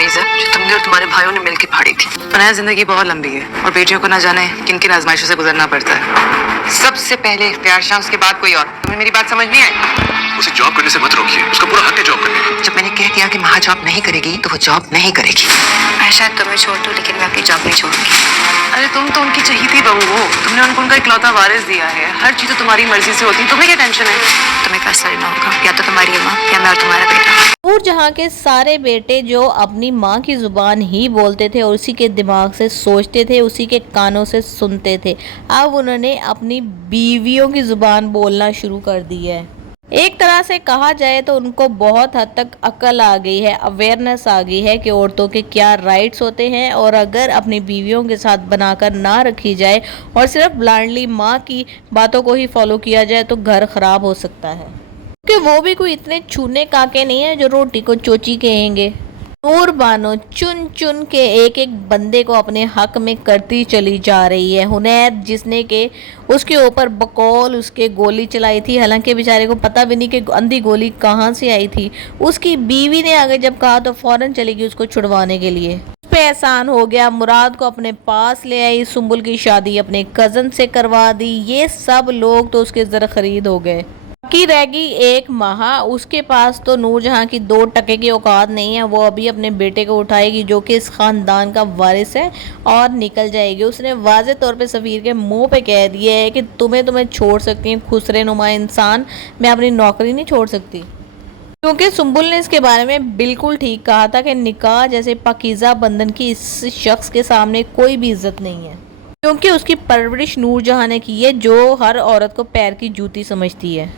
तमीज है जो तुमने और तुम्हारे भाइयों ने मिलकर फाड़ी थी। पनाया जिंदगी बहुत लंबी है और बेटियों को ना जाने किन किन आजमाइशों से गुजरना पड़ता है। सबसे पहले इख्तियार शाह, उसके बाद कोई और। तुम्हें मेरी बात समझ नहीं आई? उसे जॉब करने से मत रोकिए, उसका पूरा हक है जॉब करने का। जब मैंने कह दिया कि महा जॉब नहीं करेगी तो वो जॉब नहीं करेगी। मैं शायद तुम्हें छोड़ दूं लेकिन मैं अपनी जॉब नहीं छोड़ूंगी। अरे तुम तो उनकी चहीती बहू हो, तुमने उनको उनका इकलौता वारिस दिया है। हर चीज तो तुम्हारी मर्जी से होती है, तुम्हें क्या टेंशन है? तुम्हें फैसला लेना होगा, या तो तुम्हारी अम्मा या मैं और तुम्हारा बेटा। नूरजहां के सारे बेटे जो अपनी माँ की ज़ुबान ही बोलते थे और उसी के दिमाग से सोचते थे, उसी के कानों से सुनते थे, अब उन्होंने अपनी बीवियों की ज़ुबान बोलना शुरू कर दी है। एक तरह से कहा जाए तो उनको बहुत हद तक अक्ल आ गई है, अवेयरनेस आ गई है कि औरतों के क्या राइट्स होते हैं, और अगर अपनी बीवियों के साथ बनाकर ना रखी जाए और सिर्फ ब्लाइंडली माँ की बातों को ही फॉलो किया जाए तो घर ख़राब हो सकता है। क्योंकि वो भी कोई इतने छूने काके नहीं है जो रोटी को चोची कहेंगे। नूर बानो चुन चुन के एक एक बंदे को अपने हक में करती चली जा रही है। हुनैद जिसने के उसके ऊपर बकौल उसके गोली चलाई थी, हालांकि बेचारे को पता भी नहीं कि अंधी गोली कहाँ से आई थी। उसकी बीवी ने आगे जब कहा तो फौरन चली गई उसको छुड़वाने के लिए। उस पे एहसान हो गया, मुराद को अपने पास ले आई, सुंबुल की शादी अपने कज़न से करवा दी। ये सब लोग तो उसके ज़र खरीद हो गए। बाकी रह गई एक महा, उसके पास तो नूरजहां की 2 टके की औकात नहीं है। वो अभी अपने बेटे को उठाएगी जो कि इस खानदान का वारिस है और निकल जाएगी। उसने वाज़े तौर पे सफ़ीर के मुंह पे कह दिया है कि तुम्हें छोड़ सकती हूँ खुसरे नुमा इंसान, मैं अपनी नौकरी नहीं छोड़ सकती। क्योंकि सुंबुल ने इसके बारे में बिल्कुल ठीक कहा था कि निकाह जैसे पाकीज़ा बंधन की इस शख्स के सामने कोई भी इज्जत नहीं है, क्योंकि उसकी परवरिश नूरजहां ने की है जो हर औरत को पैर की जूती समझती है।